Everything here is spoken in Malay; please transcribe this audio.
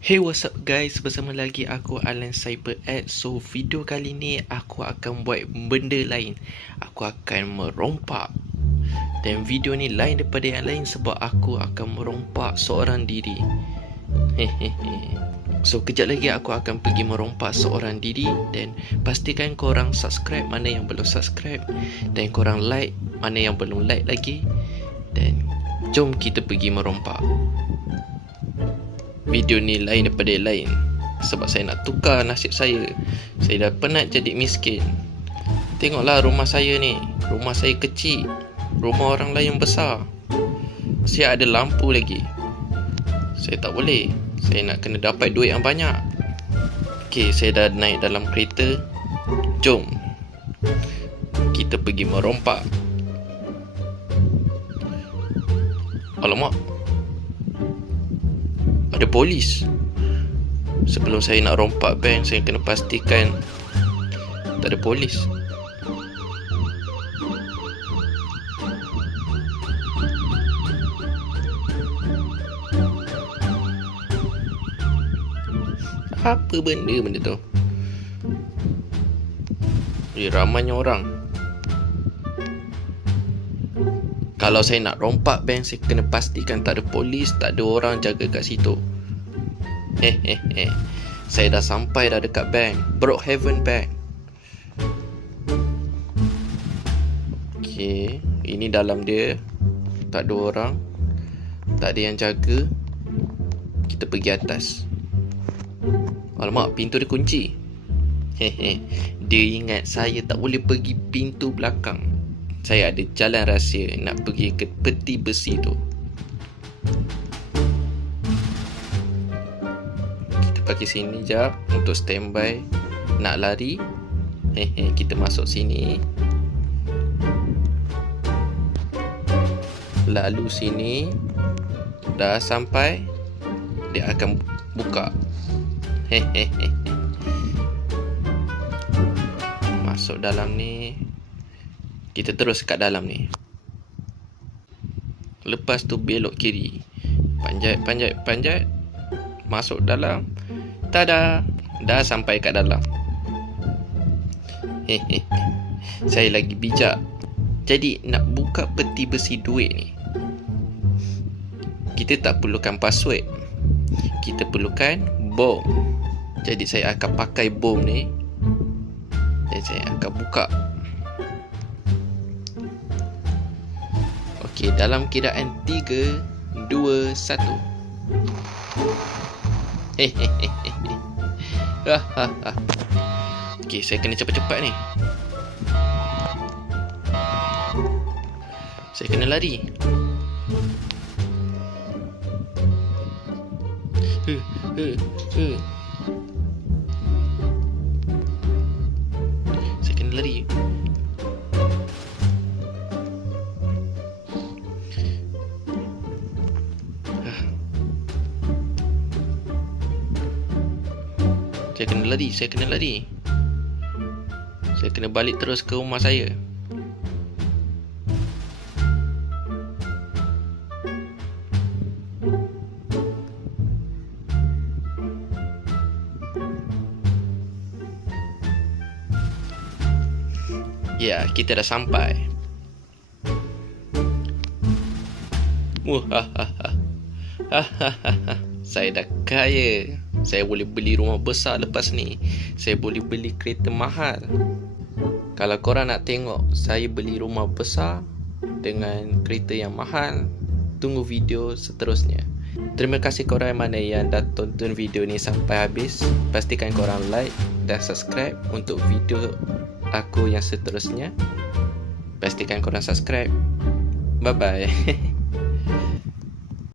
Hey, what's up guys, bersama lagi aku Alan CyberX. So video kali ni aku akan buat benda lain. Aku akan merompak. Dan video ni lain daripada yang lain sebab aku akan merompak seorang diri. Hehehe. So kejap lagi aku akan pergi merompak seorang diri. Dan pastikan korang subscribe mana yang belum subscribe, dan korang like mana yang belum like lagi. Dan jom kita pergi merompak. Video ni lain daripada yang lain sebab saya nak tukar nasib saya. Saya dah penat jadi miskin. Tengoklah rumah saya ni. Rumah saya kecil, rumah orang lain besar. Saya ada lampu lagi. Saya tak boleh. Saya nak kena dapat duit yang banyak. Okay, saya dah naik dalam kereta. Jom kita pergi merompak. Alamak, ada polis. Sebelum saya nak rompak bank, saya kena pastikan tak ada polis. Apa benda tu? Ramainya orang. Kalau saya nak rompak bank, saya kena pastikan tak ada polis, tak ada orang jaga kat situ. Saya dah sampai dah dekat bank, Brookhaven Bank. Okay, ini dalam dia. Tak ada orang, tak ada yang jaga. Kita pergi atas. Alamak, pintu dia kunci. Dia ingat saya tak boleh pergi pintu belakang. Saya ada jalan rahsia nak pergi ke peti besi tu. Kita pakai sini jap untuk standby. Nak lari, kita masuk sini. Lalu sini. Dah sampai, dia akan buka. Masuk dalam ni. Kita terus kat dalam ni. Lepas tu belok kiri. Panjat. Masuk dalam. Tada! Dah sampai kat dalam. Saya lagi bijak. Jadi nak buka peti besi duit ni, kita tak perlukan password. Kita perlukan bom. Jadi saya akan pakai bom ni. Dan saya akan buka. Okey, dalam kiraan 3, 2, 1. Okey, saya kena cepat-cepat ni. Saya kena lari. Saya kena lari. Saya kena lari. Saya kena balik terus ke rumah saya. Ya, kita dah sampai. Saya dah kaya. Saya boleh beli rumah besar lepas ni. Saya boleh beli kereta mahal. Kalau korang nak tengok saya beli rumah besar dengan kereta yang mahal, tunggu video seterusnya. Terima kasih korang mana yang dah tonton video ni sampai habis. Pastikan korang like dan subscribe untuk video aku yang seterusnya. Pastikan korang subscribe. Bye bye.